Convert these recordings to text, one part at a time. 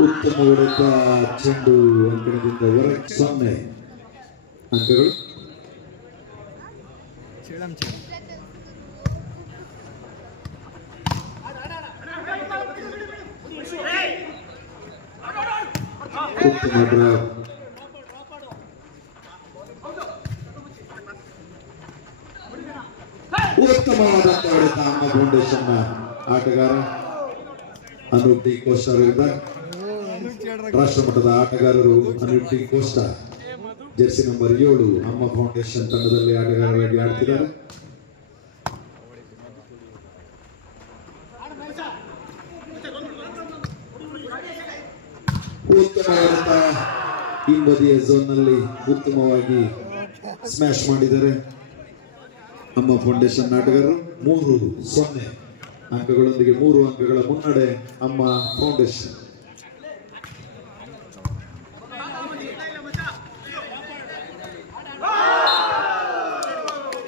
ಉತ್ತಮ ಹೊಡೆತ ಚೆಂಡು ಅಂಕಣದಿಂದ ಹೊರಗೆ 0 ಅಂಕಗಳು. ಉತ್ತಮ ಡ್ರಾಪ್. ಉತ್ತಮವಾದಂತ ಹೊಡೆತ ಅಮ್ಮ ಫೌಂಡೇಶನ್ ಆಟಗಾರ ಅನೂಪ್ ಡಿ ಕೋಸ್ಟಾ ವಿರುದ್ಧ. ರಾಷ್ಟ್ರಮಟ್ಟದ ಆಟಗಾರರು Anoop D'Costa jersey number 7 Amma foundation ತಂಡದಲ್ಲಿ ಆಟಗಾರರಾಗಿ ಆಡ್ತಿದ್ದಾರೆ. ಉತ್ತಮ ಹೊಡೆತ ಹಿಂಬದಿಯ ಝೋನ್ ನಲ್ಲಿ ಉತ್ತಮವಾಗಿ ಸ್ಮ್ಯಾಶ್ ಮಾಡಿದ್ದಾರೆ ಅಮ್ಮ ಫೌಂಡೇಶನ್ ಆಟಗಾರರು. 3-0 ಅಂಕಗಳೊಂದಿಗೆ 3 ಅಂಕಗಳ ಮುನ್ನಡೆ ಅಮ್ಮ ಫೌಂಡೇಶನ್.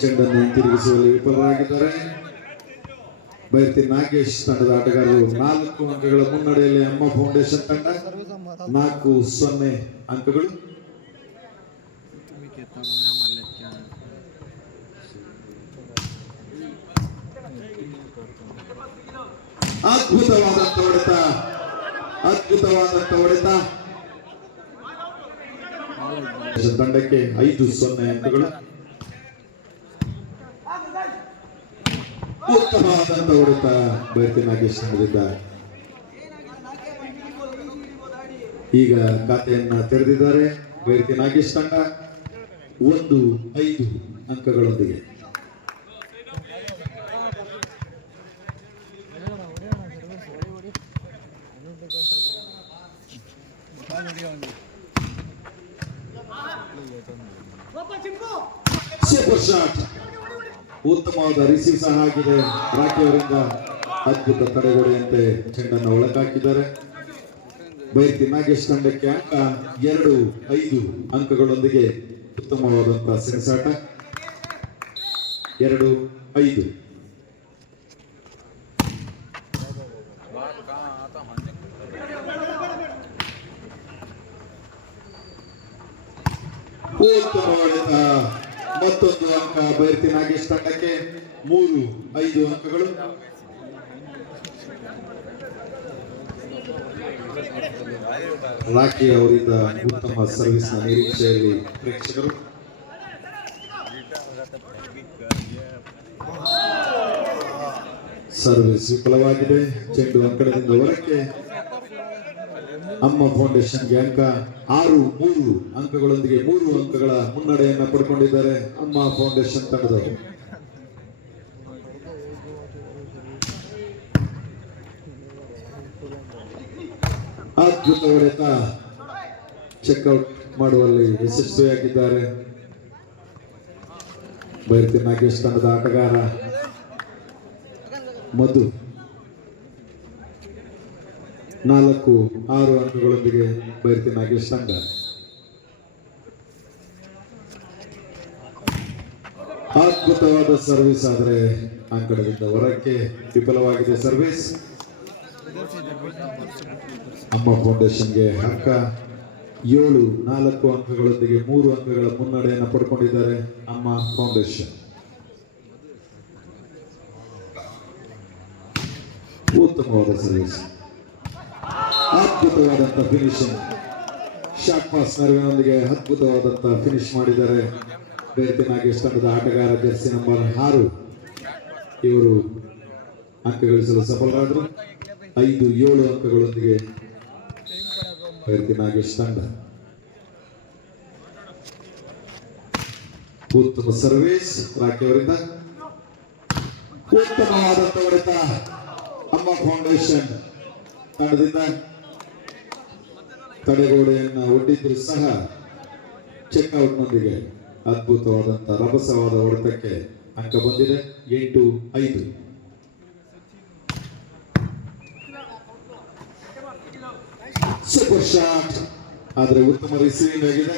ಚೆಂಡನ್ನು ಹಿಂತಿರುಗಿಸುವಲ್ಲಿ ವಿಫಲರಾಗಿದ್ದಾರೆ. ಬೈರ್ತಿ ನಾಗೇಶ್ ತಂಡದ ಆಟಗಾರರು 4 ಅಂಕಗಳ ಮುನ್ನಡೆಯಲ್ಲಿ ಅಮ್ಮ ಫೌಂಡೇಶನ್ ತಂಡ 4-0 ಅಂಕಗಳು. ಅದ್ಭುತವಾದಂತ ಹೊಡೆತ, ಅದ್ಭುತವಾದಂತ ಹೊಡೆತ ತಂಡಕ್ಕೆ 5-0 ಅಂಕಗಳು. ಉತ್ತಮವಾದಂತ ಹೊಡೆತ ಬೈರ್ತಿ ನಾಗೇಶ್ ತಂಡದಿದ್ದಾರೆ. ಈಗ ಖಾತೆಯನ್ನ ತೆರೆದಿದ್ದಾರೆ ಬೈರ್ತಿ ನಾಗೇಶ್ ತಂಡ 1-5 ಅಂಕಗಳೊಂದಿಗೆ. ಸೂಪರ್ ಶಾಟ್, ಉತ್ತಮವಾದ ರಿಸೀವ್ ಸಹ ಆಗಿದೆ ರಾಕಿ ಅವರಿಂದ. ಅದ್ಭುತ ತಡೆಗೋಡೆಯಂತೆ ಚೆಂಡನ್ನು ಒಳಗಾಕಿದ್ದಾರೆ. ಬೈರ್ತಿ ನಾಗೇಶ್ ತಂಡಕ್ಕೆ ಅಂಕ 2-5 ಅಂಕಗಳೊಂದಿಗೆ ಉತ್ತಮವಾದಂತಹ ಸೆಣಸಾಟ. 2-5. ಉತ್ತಮ ಹೊಡೆತ, ಮತ್ತೊಂದು ಅಂಕ ಬೈರ್ತಿ ನಾಗೇಶ್ ತಂಡಕ್ಕೆ. 3-5 ಅಂಕಗಳು. ರಾಕಿ ಅವರಿಂದ ಉತ್ತಮ ಸರ್ವಿಸ್ ನ ನಿರೀಕ್ಷೆಯಲ್ಲಿ ಪ್ರೇಕ್ಷಕರು. ಸರ್ವಿಸ್ ವಿಫಲವಾಗಿದೆ. ಚೆಂಡು ಅಂಕಣದಿಂದ ಹೊರಕ್ಕೆ. ಅಮ್ಮ ಫೌಂಡೇಶನ್ಗೆ ಅಂಕ 6-3 ಅಂಕಗಳೊಂದಿಗೆ 3 ಅಂಕಗಳ ಮುನ್ನಡೆಯನ್ನು ಪಡ್ಕೊಂಡಿದ್ದಾರೆ ಅಮ್ಮ ಫೌಂಡೇಶನ್ ತಂಡದವರು. ಅದ್ಭುತ ಹೊಡೆತ, ಚೆಕ್ಔಟ್ ಮಾಡುವಲ್ಲಿ ಯಶಸ್ವಿಯಾಗಿದ್ದಾರೆ ಬೈರ್ತಿ ನಾಗೇಶ್ ತಂಡದ ಆಟಗಾರ ಮಧು. 4-6 ಅಂಕಗಳೊಂದಿಗೆ ಬೈರ್ತಿ ನಾಗೇಶ್ ತಂಡ. ಅದ್ಭುತವಾದ ಸರ್ವಿಸ್ ಆದರೆ ಅಂಕಣದಿಂದ ಹೊರಕ್ಕೆ ವಿಫಲವಾಗಿದೆ ಸರ್ವಿಸ್. ಅಮ್ಮ ಫೌಂಡೇಶನ್ಗೆ ಅಂಕ 7-4 ಅಂಕಗಳೊಂದಿಗೆ 3 ಅಂಕಗಳ ಮುನ್ನಡೆಯನ್ನು ಪಡ್ಕೊಂಡಿದ್ದಾರೆ ಅಮ್ಮ ಫೌಂಡೇಶನ್. ಉತ್ತಮವಾದ ಸರ್ವಿಸ್, ಅದ್ಭುತವಾದಂತ ಫಿನಿಶಿಂಗ್. ಶಾರ್ಟ್ ಪಾಸ್ ನೆರವಿನೊಂದಿಗೆ ಅದ್ಭುತವಾದಂತ ಫಿನಿಶ್ ಮಾಡಿದ್ದಾರೆ ಬೈರ್ತಿ ನಾಗೇಶ್ ತಂಡದ ಆಟಗಾರ ಜೆರ್ಸಿ ನಂಬರ್ 6. ಇವರು ಅಂಕ ಗಳಿಸಲು ಸಫಲರಾದರು. 5-7 ಅಂಕಗಳೊಂದಿಗೆ ಬೈರ್ತಿ ನಾಗೇಶ್ ತಂಡ. ಉತ್ತಮ ಸರ್ವಿಸ್ ರಾಕಿ ಅವರಿಂದ. ಉತ್ತಮವಾದಂತ ಹೊಡೆತ ಅಮ್ಮ ಫೌಂಡೇಶನ್ ತಂಡದಿಂದ. ತಡೆಗೋಡೆಯನ್ನು ಒಡ್ಡಿದ್ರು ಸಹ ಚೆಕ್ಔಟ್ನೊಂದಿಗೆ ಅದ್ಭುತವಾದಂತಹ ರಭಸವಾದ ಹೊಡೆತಕ್ಕೆ ಅಂಕ ಬಂದಿದೆ. 8-5. ಸೂಪರ್ ಶಾಟ್, ಆದರೆ ಉತ್ತಮ ರಿಸೀವಿಂಗ್ ಆಗಿದೆ.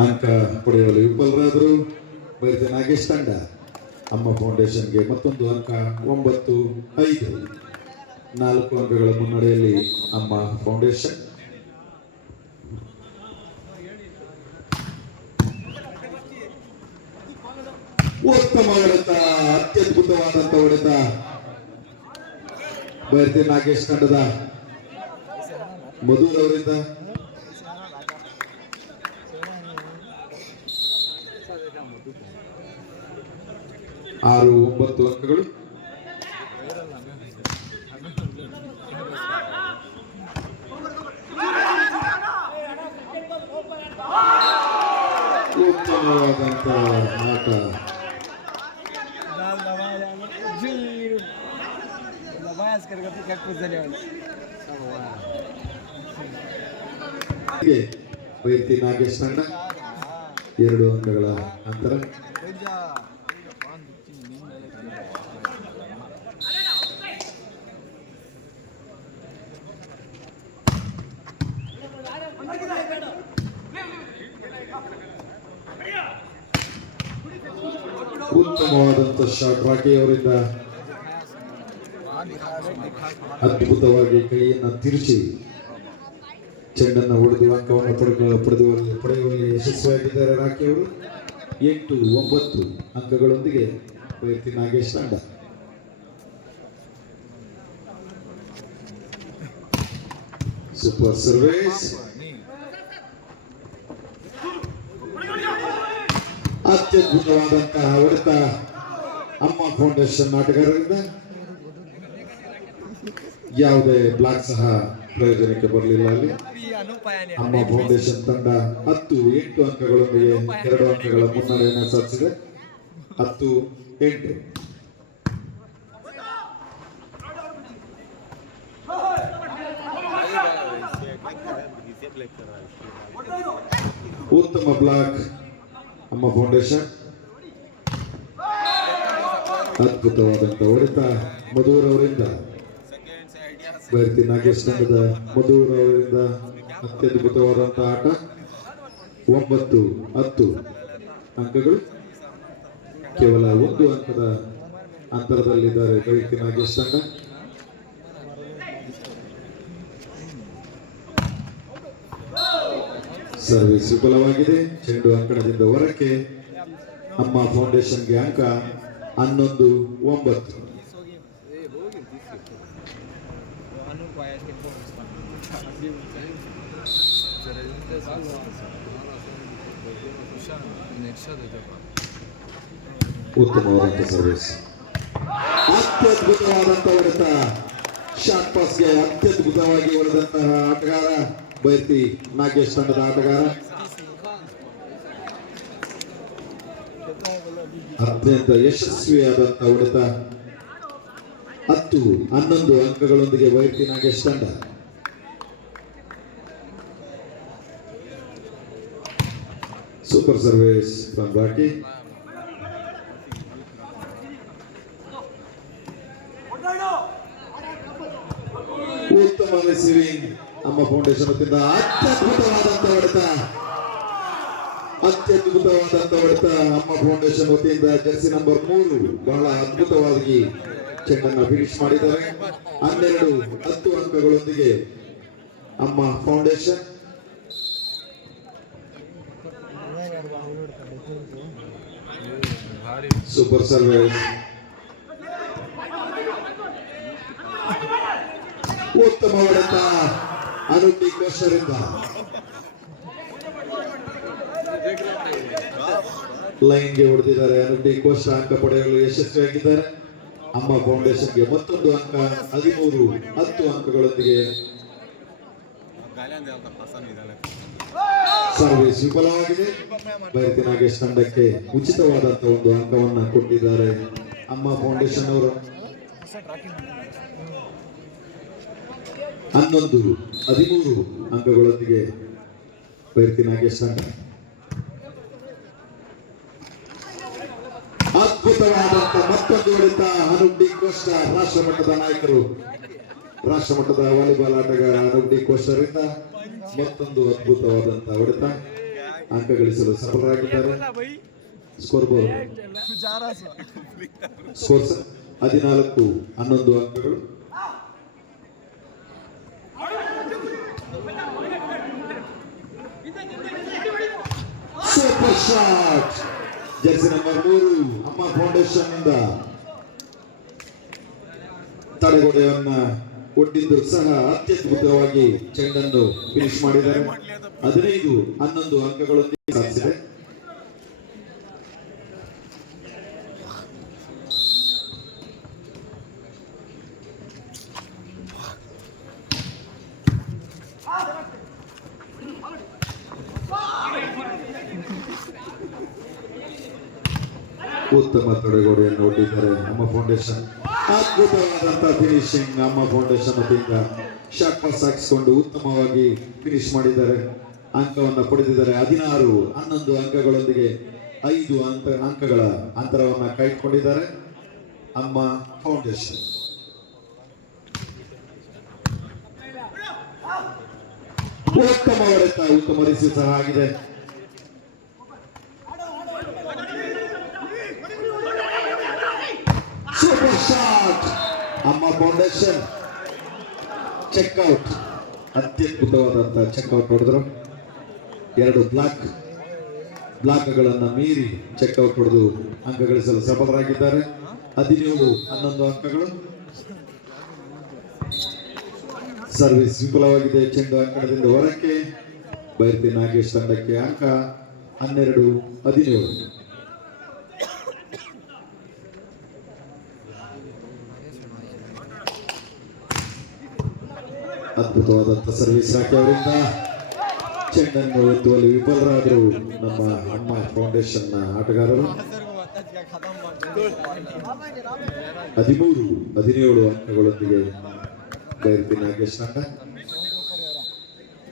ಅಂಕ ಪಡೆಯಲು ವಿಫಲರಾದರು. ಬೈರತಿ ನಾಗೇಶ್ ತಂಡ ಅಮ್ಮ ಫೌಂಡೇಶನ್ಗೆ ಮತ್ತೊಂದು ಅಂಕ 9-5. 4 ಅಂಕಗಳ ಮುನ್ನಡೆಯಲ್ಲಿ ಅಮ್ಮ ಫೌಂಡೇಶನ್. ಉತ್ತಮ ಹೊಡೆತ, ಅತ್ಯದ್ಭುತವಾದಂತ ಹೊಡೆತ ಬೈರತಿ ನಾಗೇಶ್ ತಂಡದ ಮಧುರ್ ಅವರಿಂದ. 6-9 ಅಂಕಗಳು. ಉತ್ತಮವಾದಂತ ಆಟ. ಬೈರತಿ ನಾಗೇಶ್ ತಂಡ 2 ಅಂಕಗಳ ಅಂತರ. ಉತ್ತಮವಾದಂತ ಶಾಟ್ ರಾಕಿ ಅವರಿಂದ ಅದ್ಭುತವಾಗಿ ಕೈಯನ್ನು ತಿರುಚಿ ಚೆಂಡನ್ನು ಹೊಡೆದು ಅಂಕವನ್ನು ಪಡೆಯುವಲ್ಲಿ ಯಶಸ್ವಿಯಾಗಿದ್ದಾರೆ ರಾಕಿ ಅವರು. 8-9 ಅಂಕಗಳೊಂದಿಗೆ ಬೈರತಿ ನಾಗೇಶ್ ತಂಡ. ಸೂಪರ್ ಸರ್ವಿಸ್, ಅತ್ಯದ್ಭುತವಾದಂತಹ ಹೊಡೆತ ಅಮ್ಮ ಫೌಂಡೇಶನ್ ಆಟಗಾರರಿಂದ. ಯಾವುದೇ ಬ್ಲಾಕ್ ಸಹ ಪ್ರಯೋಜನಕ್ಕೆ ಬರಲಿಲ್ಲ ಅಲ್ಲಿ. ಅಮ್ಮ ಫೌಂಡೇಶನ್ ತಂಡ 10-8 ಅಂಕಗಳೊಂದಿಗೆ 2 ಅಂಕಗಳ ಮುನ್ನಡೆಯನ್ನು ಸಾಧಿಸಿದೆ. 10-8. ಉತ್ತಮ ಬ್ಲಾಕ್ ಅಮ್ಮ ಫೌಂಡೇಶನ್. ಅದ್ಭುತವಾದಂತ ಹೊಡೆತ ಮಧುರ್ ಅವರಿಂದ. ಬೈರತಿ ನಾಗೇಶ್ ತಂಡದ ಮಧುರ್ ಅವರಿಂದ ಅತ್ಯದ್ಭುತವಾದಂತ ಆಟ. 9-10 ಅಂಕಗಳು. ಕೇವಲ 1 ಅಂಕದ ಅಂತರದಲ್ಲಿದ್ದಾರೆ ಬೈರತಿ ನಾಗೇಶ್ ತಂಡ. ಸರ್ವಿಸ್ ವಿಫಲವಾಗಿದೆ. ಚೆಂಡು ಅಂಕಣದಿಂದ ಹೊರಕ್ಕೆ. ಅಮ್ಮ ಫೌಂಡೇಶನ್ಗೆ ಅಂಕ 11-9. ಉತ್ತಮವಾದಂತ ಸರ್ವಿಸ್, ಅತ್ಯದ್ಭುತವಾದಂತ ಹೊಡೆತ. ಶಾರ್ಟ್ ಪಾಸ್ಗೆ ಅತ್ಯದ್ಭುತವಾಗಿ ಹೊಡೆದಂತಹ ಆಟಗಾರ ಬೈರತಿ ನಾಗೇಶ್ ತಂಡದ ಆಟಗಾರ. ಅತ್ಯಂತ ಯಶಸ್ವಿಯಾದಂತಹ ಹೊಡೆತ. 10-11 ಅಂಕಗಳೊಂದಿಗೆ ಬೈರತಿ ನಾಗೇಶ್ ತಂಡ. Super service from Rocky. ಉತ್ತಮ ರಿಸೀವಿಂಗ್ ಅಮ್ಮ ಫೌಂಡೇಶನ್ ವತಿಯಿಂದ. ಅತ್ಯದ್ಭುತವಾದಂತ ಹೊಡೆತ, ಅತ್ಯದ್ಭುತವಾದಂತ ಹೊಡೆತ ಅಮ್ಮ ಫೌಂಡೇಶನ್ ವತಿಯಿಂದ. ಜರ್ಸಿ ನಂಬರ್ 3 ಬಹಳ ಅದ್ಭುತವಾಗಿ ಚೆಂಡನ್ನು ಫಿನಿಶ್ ಮಾಡಿದ್ದಾರೆ. 12-10 ಅಂಕಗಳೊಂದಿಗೆ ಅಮ್ಮ ಫೌಂಡೇಶನ್. ಸೂಪರ್ ಸರ್ವಿಸ್, ಉತ್ತಮ ಹೊಡೆತ ಅನುಟಿ ಕೋಶರಿಂದ. ಲೈನ್ಗೆ ಹೊಡೆದಿದ್ದಾರೆ ಅನುಟಿ ಕೋಶ. ಅಂಕ ಪಡೆಯಲು ಯಶಸ್ವಿಯಾಗಿದ್ದಾರೆ. ಅಮ್ಮ ಫೌಂಡೇಶನ್ಗೆ ಮತ್ತೊಂದು ಅಂಕ. 13-10 ಅಂಕಗಳೊಂದಿಗೆ ಸರ್ವಿಸ್ ವಿಫಲವಾಗಿದೆ. ಬೈರತಿ ನಾಗೇಶ್ ತಂಡಕ್ಕೆ ಉಚಿತವಾದಂತಹ ಒಂದು ಅಂಕವನ್ನು ಕೊಟ್ಟಿದ್ದಾರೆ ಅಮ್ಮ ಫೌಂಡೇಶನ್ ಅವರು. 11-13 ಅಂಕಗಳೊಂದಿಗೆ ಬೈರತಿ ನಾಗೇಶ್ ತಂಡ. ಅದ್ಭುತವಾದಂತ ಮತ್ತೊಂದು ಹೊಡೆತ ಅನೂಪ್ ಡಿ ಕೋಸ್ಟಾ. ರಾಷ್ಟ್ರಮಟ್ಟದ ನಾಯಕರು, ರಾಷ್ಟ್ರಮಟ್ಟದ ವಾಲಿಬಾಲ್ ಆಟಗಾರ ಅನೂಪ್ ಡಿ ಕೋಸ್ಟಾರಿಂದ ಮತ್ತೊಂದು ಅದ್ಭುತವಾದಂತಹ ಹೊಡೆತ. ಅಂಕ ಗಳಿಸಲು ಸಫಲರಾಗಿದ್ದಾರೆ. ಸ್ಕೋರ್ ಬೋರ್ಡ್ ಸ್ಕೋರ್ 14-11 ಅಂಕಗಳು. ಸೂಪರ್ ಶಾಟ್ ಜರ್ಸಿ ನಂಬರ್ 3 ಅಮ್ಮ ಫೌಂಡೇಶನ್ ನಿಂದ ತಡೆಗೋಡೆಯನ್ನ ಒಡ್ಡಿದ್ದು ಸಹ ಅತ್ಯದ್ಭುತವಾಗಿ ಚೆಂಡನ್ನು ಫಿನಿಶ್ ಮಾಡಿದ್ದಾರೆ. 15-11 ಅಂಕಗಳೊಂದಿಗೆ ಸಾಧಿಸಿದೆ. ಉತ್ತಮ ತಡೆಗೋಡೆಯನ್ನು ಒಡ್ಡಿದ್ದಾರೆ ನಮ್ಮ ಫೌಂಡೇಶನ್. ಅದ್ಭುತವಾದಂತಹ ಫಿನಿಶಿಂಗ್ ನಮ್ಮ ಫೌಂಡೇಶನ್ ವತಿಯಿಂದ ಶಾಟ್ ಪಾಸ್ ಹಾಕಿಸಿಕೊಂಡು ಉತ್ತಮವಾಗಿ ಫಿನಿಶ್ ಮಾಡಿದ್ದಾರೆ. ಅಂಕವನ್ನು ಪಡೆದಿದ್ದಾರೆ. 16-11 ಅಂಕಗಳೊಂದಿಗೆ 5 ಅಂಕಗಳ ಅಂತರವನ್ನು ಕಾಯ್ದುಕೊಂಡಿದ್ದಾರೆ ಅಮ್ಮ ಫೌಂಡೇಶನ್. ಉತ್ತಮ ಹೊಡೆತ, ಉತ್ತಮ ರಿಸೀವ್ ಸಹ ಆಗಿದೆ. ಸೂಪರ್ ಶಾಟ್ ಅಮ್ಮ ಫೌಂಡೇಶನ್. ಚೆಕ್ಔಟ್, ಅತ್ಯದ್ಭುತವಾದಂತಹ ಚೆಕ್ಔಟ್ ಹೊಡೆದ್ರು. 2 ಬ್ಲಾಕ್ಗಳನ್ನು ಮೀರಿ ಚೆಕ್ಔಟ್ ಹೊಡೆದು ಅಂಕ ಗಳಿಸಲು ಸಫಲರಾಗಿದ್ದಾರೆ. 17-11 ಅಂಕಗಳು. ಸರ್ವಿಸ್ ವಿಫಲವಾಗಿದೆ. ಚೆಂಡು ಅಂಕಣದಿಂದ ಹೊರಕ್ಕೆ. ಬೈರ್ತಿ ನಾಗೇಶ್ ತಂಡಕ್ಕೆ ಅಂಕ 12-17. ಅದ್ಭುತವಾದಂತಹ ಸರ್ವಿಸ್ ರಾಕಿ ಅವರಿಂದ. ಚೆಂಡನ್ನು ಎತ್ತುವಲ್ಲಿ ವಿಫಲರಾದರು ನಮ್ಮ ಅಮ್ಮ ಫೌಂಡೇಶನ್ ನ ಆಟಗಾರರು. 13-17 ಅಂಕಗಳೊಂದಿಗೆ ಬೈರ್ತಿ ನಾಗೇಶ್ ತಂಡ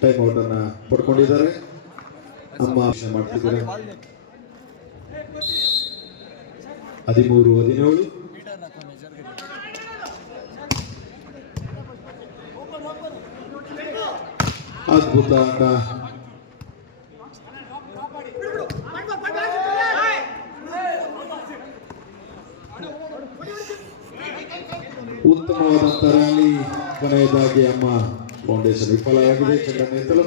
ಟೈಮ್ ಔಟ್ ಅನ್ನ ಪಡ್ಕೊಂಡಿದ್ದಾರೆ. ಅಮ್ಮ ಮಾಡ್ತಿದ್ದಾರೆ. 13-17. ಅದ್ಭುತ ಆಟ. ಉತ್ತಮವಾದಂತ ರ್ಯಾಲಿ. ಕೊನೆಯದಾಗಿ ಅಮ್ಮ ಫೌಂಡೇಶನ್ ವಿಫಲವಾಗಿದೆ. ಚೆಂಡನ್ನು ಎತ್ತಲು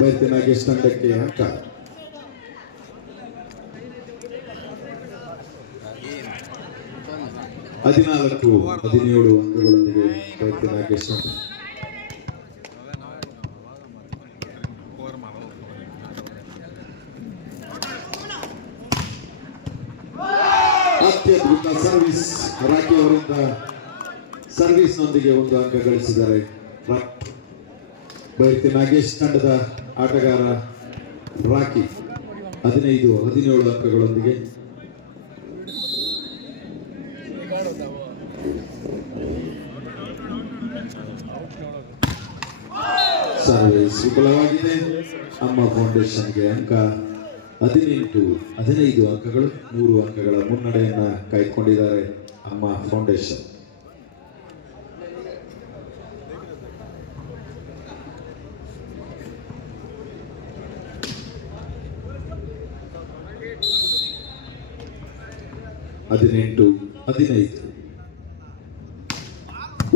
ಬೈರ್ತಿ ನಾಗೇಶ್ ತಂಡಕ್ಕೆ ಅಂಕ. 14-17 ಅಂಕಗಳೊಂದಿಗೆ ಬೈರ್ತಿ ನಾಗೇಶ್ ತಂಡ. ಅತ್ಯದ್ಭುತ ಸರ್ವಿಸ್ ರಾಕಿ ಅವರಿಂದ. ಸರ್ವಿಸ್ ನೊಂದಿಗೆ 1 ಅಂಕ ಗಳಿಸಿದ್ದಾರೆ ಬೈರ್ತಿ ನಾಗೇಶ್ ತಂಡದ ಆಟಗಾರ ರಾಕಿ. 15-17 ಅಂಕಗಳೊಂದಿಗೆ. ಸರ್ವಿಸ್ ವಿಫಲವಾಗಿದೆ. ಅಮ್ಮ ಫೌಂಡೇಶನ್ಗೆ ಅಂಕ 18-15 ಅಂಕಗಳು. 3 ಅಂಕಗಳ ಮುನ್ನಡೆಯನ್ನ ಕಾಯ್ದುಕೊಂಡಿದ್ದಾರೆ ಅಮ್ಮ ಫೌಂಡೇಶನ್. ಹದಿನೆಂಟು 15.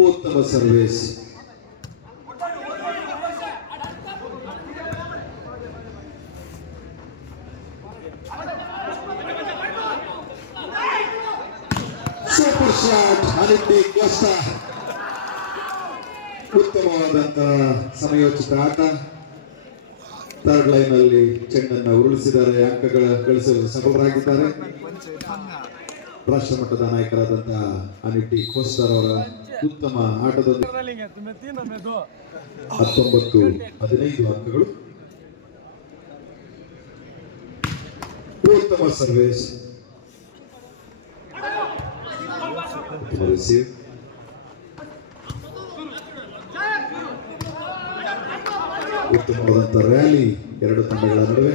ಉತ್ತಮ ಸರ್ವಿಸ್. ಸೂಪರ್ ಶಾಟ್ ಅನಿಟ್ಟಿ ಕೋಸ್ಟಾ. ಉತ್ತಮವಾದಂತಹ ಸಮಯೋಚಿತ ಆಟ. ಥರ್ಡ್ ಲೈನ್ ಅಲ್ಲಿ ಚೆಂಡನ್ನು ಉರುಳಿಸಿದ್ದಾರೆ. ಅಂಕಗಳ ಗಳಿಸಲು ಸಫಲರಾಗಿದ್ದಾರೆ. ರಾಷ್ಟ್ರ ಮಟ್ಟದ ನಾಯಕರಾದಂತಹ ಅನಿಟ್ಟಿ ಕೋಸ್ಟರ್ ಅವರ ಉತ್ತಮ ಆಟದೊಂದಿಗೆ 19-15 ಅಂಕಗಳು. ಉತ್ತಮ ಸರ್ವಿಸ್. ರಿಸೀವ್. ಉತ್ತಮವಾದಂತಹ ರ್ಯಾಲಿ 2 ತಂಡಗಳ ನಡುವೆ.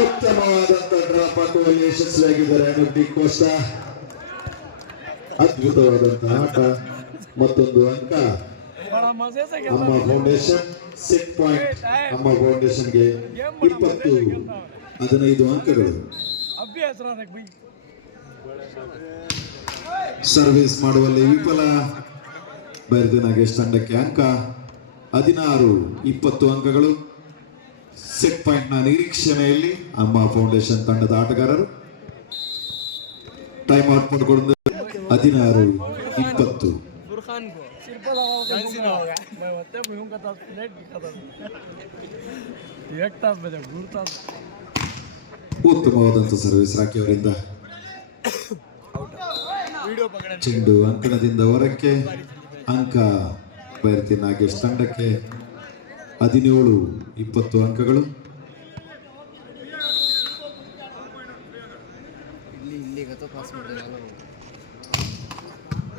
ಉತ್ತಮವಾದಂತಹ ಡ್ರಾಪ್ ಹಾಕುವಲ್ಲಿ ಯಶಸ್ವಿಯಾಗಿದ್ದಾರೆ ಅನಿಟ್ಟಿ ಕೋಸ್ಟಾ. ಅದ್ಭುತವಾದಂತಹ ಆಟ. ಮತ್ತೊಂದು ಅಂಕ ಅಮ್ಮ ಫೌಂಡೇಶನ್. ಸೆಟ್ ಪಾಯಿಂಟ್ ಅಮ್ಮ ಫೌಂಡೇಶನ್ಗೆ 20-15 ಅಂಕಗಳು. ಸರ್ವಿಸ್ ಮಾಡುವಲ್ಲಿ ವಿಫಲ. ಬೈರತಿ ನಾಗೇಶ್ ತಂಡಕ್ಕೆ ಅಂಕ 16-20 ಅಂಕಗಳು. ಸೆಟ್ ಪಾಯಿಂಟ್ ನ ನಿರೀಕ್ಷಣೆಯಲ್ಲಿ ಅಮ್ಮ ಫೌಂಡೇಶನ್ ತಂಡದ ಆಟಗಾರರು ಟೈಮ್ ಔಟ್ ಪಡೆದುಕೊಂಡು 16-20. ಉತ್ತಮವಾದಂತ ಸರ್ವಿಸ್ ರಾಕಿ ಅವರಿಂದ. ಚೆಂಡು ಅಂಕಣದಿಂದ ಹೊರಕ್ಕೆ. ಅಂಕ ಬೈರತಿ ನಾಗೇಶ್ ತಂಡಕ್ಕೆ 17-20 ಅಂಕಗಳು.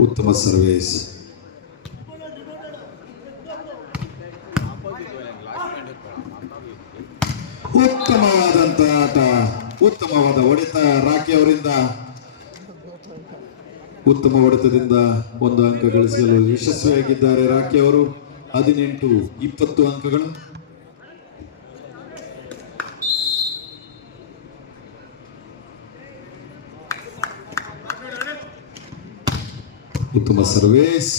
ಉತ್ತಮ ಸರ್ವಿಸ್. ಉತ್ತಮವಾದಂತ ಆಟ, ಉತ್ತಮವಾದ ಹೊಡೆತ ರಾಕಿ ಅವರಿಂದ. ಉತ್ತಮ ಹೊಡೆತದಿಂದ 1 ಅಂಕ ಗಳಿಸಲು ಯಶಸ್ವಿಯಾಗಿದ್ದಾರೆ ರಾಕಿ ಅವರು. 18-20 ಅಂಕಗಳು. ಉತ್ತಮ ಸರ್ವಿಸ್.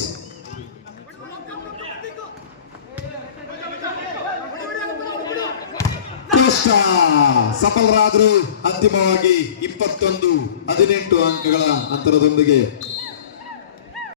ಸಫಲರಾದರು. ಅಂತಿಮವಾಗಿ 21-18 ಅಂಕಗಳ ಅಂತರದೊಂದಿಗೆ